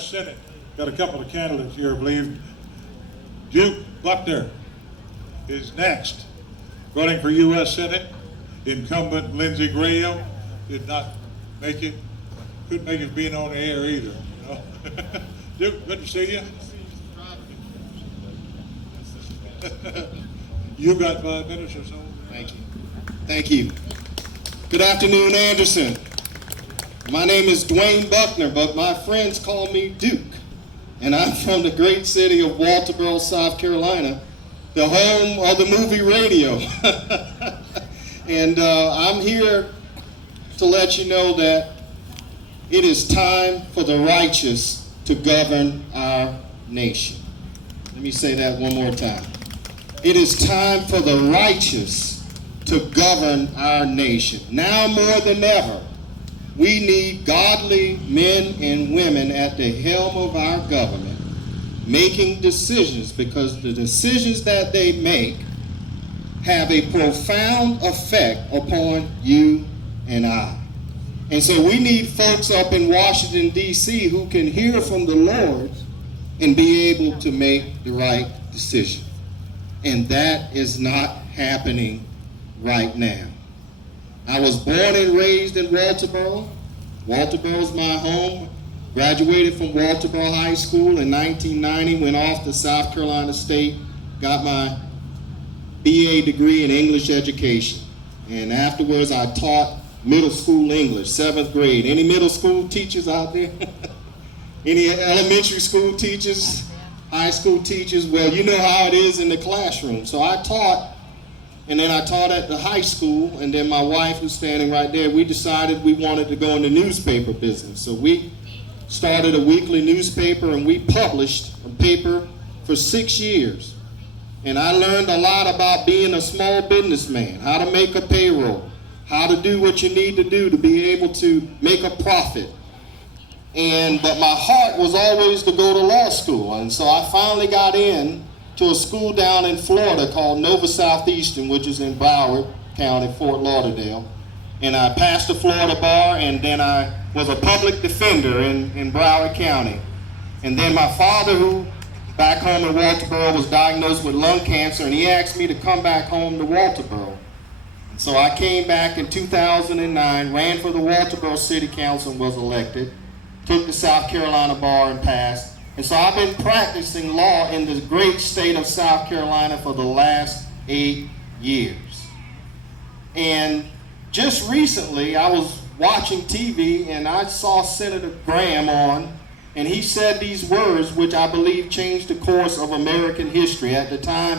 Senate. Got a couple of candidates here, I believe. Duke Buckner is next. Running for U.S. Senate, incumbent Lindsey Graham did not make it. Couldn't make it being on the air either. You know? Duke, good to see you. You got 5 minutes or so. Thank you. Thank you. Good afternoon, Anderson. My name is Dwayne Buckner, but my friends call me Duke. And I'm from the great city of Walterboro, South Carolina, the home of the movie Radio. And I'm here to let you know that it is time for the righteous to govern our nation. Let me say that one more time. It is time for the righteous to govern our nation. Now more than ever, we need godly men and women at the helm of our government making decisions, because the decisions that they make have a profound effect upon you and I. And so we need folks up in Washington, D.C. who can hear from the Lord and be able to make the right decision. And that is not happening right now. I was born and raised in Walterboro. Walterboro is my home. Graduated from Walterboro High School in 1990, went off to South Carolina State, got my BA degree in English education. And afterwards I taught middle school English, 7th grade. Any middle school teachers out there? Any elementary school teachers? High school teachers? Well, you know how it is in the classroom. So I taught. And then I taught at the high school, and then my wife, who's standing right there, we decided we wanted to go in the newspaper business. So we started a weekly newspaper, and we published a paper for 6 years. And I learned a lot about being a small businessman, how to make a payroll, how to do what you need to do to be able to make a profit. But my heart was always to go to law school, and so I finally got in to a school down in Florida called Nova Southeastern, which is in Broward County, Fort Lauderdale. And I passed the Florida bar, and then I was a public defender in Broward County. And then my father, who back home in Walterboro, was diagnosed with lung cancer, and he asked me to come back home to Walterboro. And so I came back in 2009, ran for the Walterboro City Council and was elected, took the South Carolina bar and passed. And so I've been practicing law in the great state of South Carolina for the last 8 years. And just recently, I was watching TV and I saw Senator Graham on, and he said these words, which I believe changed the course of American history. At the time,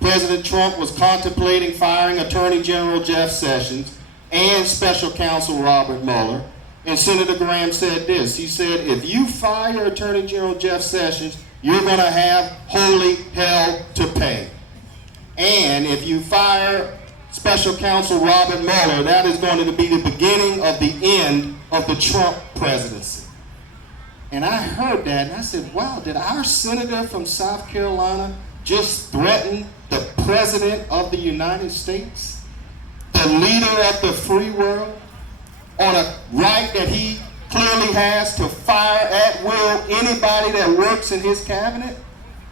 President Trump was contemplating firing Attorney General Jeff Sessions and Special Counsel Robert Mueller. And Senator Graham said this. He said, if you fire Attorney General Jeff Sessions, you're going to have holy hell to pay. And if you fire Special Counsel Robert Mueller, that is going to be the beginning of the end of the Trump presidency. And I heard that and I said, wow, did our senator from South Carolina just threaten the President of the United States, the leader of the free world, on a right that he clearly has to fire at will anybody that works in his cabinet?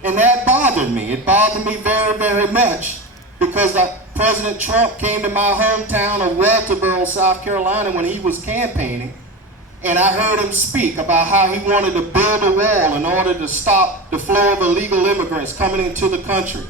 And that bothered me. It bothered me very, very much, because President Trump came to my hometown of Walterboro, South Carolina when he was campaigning, and I heard him speak about how he wanted to build a wall in order to stop the flow of illegal immigrants coming into the country.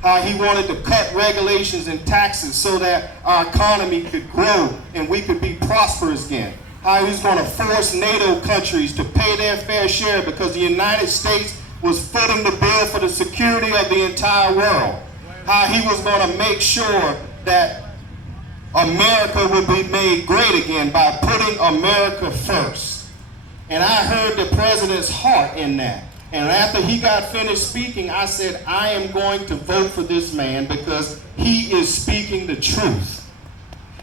How he wanted to cut regulations and taxes so that our economy could grow and we could be prosperous again. How he was going to force NATO countries to pay their fair share because the United States was footing the bill for the security of the entire world. How he was going to make sure that America would be made great again by putting America first. And I heard the president's heart in that. And after he got finished speaking, I said, I am going to vote for this man because he is speaking the truth.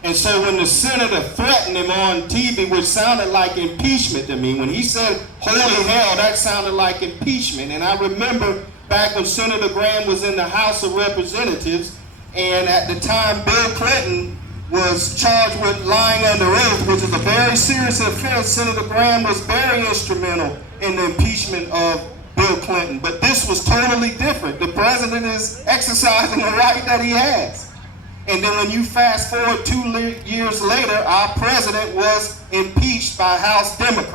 And so when the senator threatened him on TV, which sounded like impeachment to me, when he said, holy hell, that sounded like impeachment. And I remember back when Senator Graham was in the House of Representatives, and at the time Bill Clinton was charged with lying under oath, which is a very serious offense. Senator Graham was very instrumental in the impeachment of Bill Clinton. But this was totally different. The president is exercising the right that he has. And then when you fast forward 2 years later, our president was impeached by House Democrats.